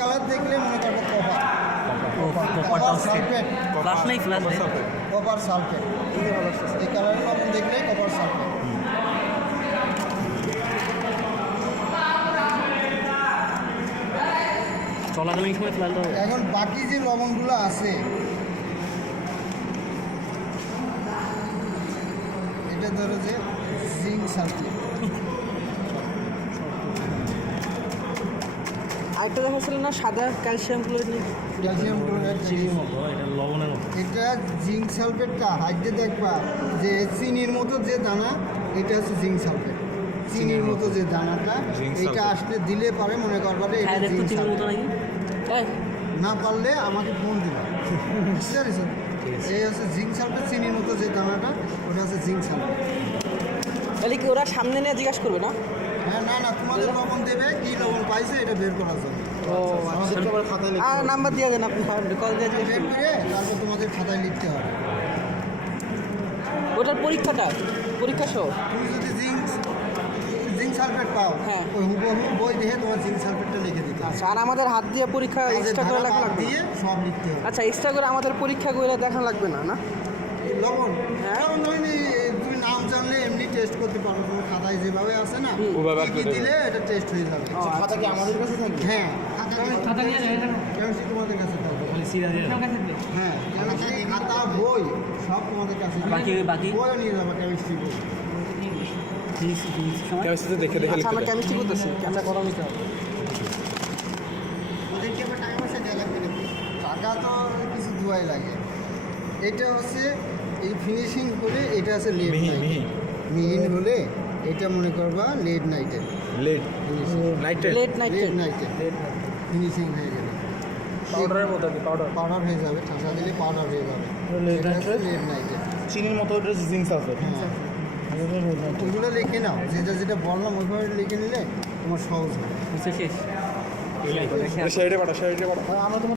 Colour দেখলে মনে করবো কপার সালফেট ফ্লাশ নেই ফ্লাশ নেই কপার সালফেট এই কালারের লবণ দেখলে কপার সালফেট। চলাকালীন সময় ফ্লাশ হবে। এখন বাকি যে লবণগুলো আছে এটা ধরো যে জিঙ্ক সালফেট। আরেকটা দেখাচ্ছিল না সাদা ক্যালসিয়াম ক্লোরাইড, ক্যালসিয়াম ক্লোরাইড এটা লবণের মতো। এটা জিঙ্ক সালফেটটা হাইডে দেখবা যে চিনির মতো যে দানা এটা হচ্ছে জিঙ্ক সালফেট। চিনির মতো যে দানাটা এটা আসলে দিলে পারে মনে করবারে এটা হ্যাঁ দেখতো জিঙ্ক চিনির মতো সালফেট। নাকি? না পারলে আমাকে ফোন দিবা, বুঝতে পারছো? এই হচ্ছে জিঙ্ক সালফেট, চিনির মতো যে দানাটা ওটা হচ্ছে জিঙ্ক সালফেট। তাহলে কি ওরা সামনে নিয়ে জিজ্ঞাসা করবে না? হ্যাঁ, না না, তোমাদের লবণ দেবে, কি লবণ পাইছে এটা বের করার জন্য। ও আমাদেরকে আবার খাতায় লিখতে আর হবে। নাম্বার দিয়ে দেন আপনি, কল দিয়ে জিজ্ঞেস বের করুন। করে তারপর তোমাদের খাতায় লিখতে হবে। ওটার পরীক্ষা সহ তুমি যদি জিঙ্ক সালফেট পাও, হ্যাঁ। ওই হুবহু বই দেখে তোমার জিঙ্ক সালফেটটা লিখে দিতে হবে। আচ্ছা, আর আমাদের হাত দিয়ে পরীক্ষা কাজের এক্সট্রা করে ধারা লেখা বাদ লাগবে দিয়ে সব লিখতে হবে। আচ্ছা, এক্সট্রা করে আমাদের পরীক্ষা করে দেখা লাগবে না না? এই লবণ, হ্যাঁ। কারণ তুমি নাম জানলে এমনি টেস্ট করতে পারো, তোমার খাতায় যেভাবে আছে না ওভাবে কি দিলে এটা টেস্ট হয়ে যাবে। খাতা কি আমাদের কাছে থাকবে? হ্যাঁ, খাতা নিয়ে যাবেন কেমিস্ট্রি তোমাদের কাছে থাকবে। খালি সিরিয়াল হ্যাঁ, কেমিস্ট্রি খাতা বই সব তোমাদের কাছে থাকবে। বাকি বইও নিয়ে যাবে, কেমিস্ট্রি বই। কেমিস্ট্রিতে দেখে দেখে আচ্ছা, লিখতে আমরা দেয়। কেমিস্ট্রি করতেছি, ক্যামেরা করা নিতে হবে। ওদেরকে আবার টাকা পয়সা দেওয়া লাগবে নাকি? টাকা তো কিছু দুয়াই লাগে। এটা হচ্ছে এই ফিনিশিং করে, এটা আছে লেড মিহি, নাইট। মিহি। মিহিন হলে এটা মনে করবা লেড নাইটের লেট ফিনিশিং। নাইট্রেট লেট নাইট লেড নাইটের ফিনিশিং হয়ে গেলে পাউডারের মতো আর কি, পাউডার পাউডার হয়ে যাবে, ঠাসা দিলে পাউডার হয়ে যাবে। lead এটা হচ্ছে nitrate? লেড নাইটের। চিনির মতো ওটা জিঙ্ক সালফেট। হ্যাঁ, ওইগুলো লিখে নাও, যেটা যেটা বললাম ওইভাবে লিখে নিলে তোমার সহজ হবে। শেষ শাড়িটা পাঠা, শাড়িটা পাঠা। আমরা তোমার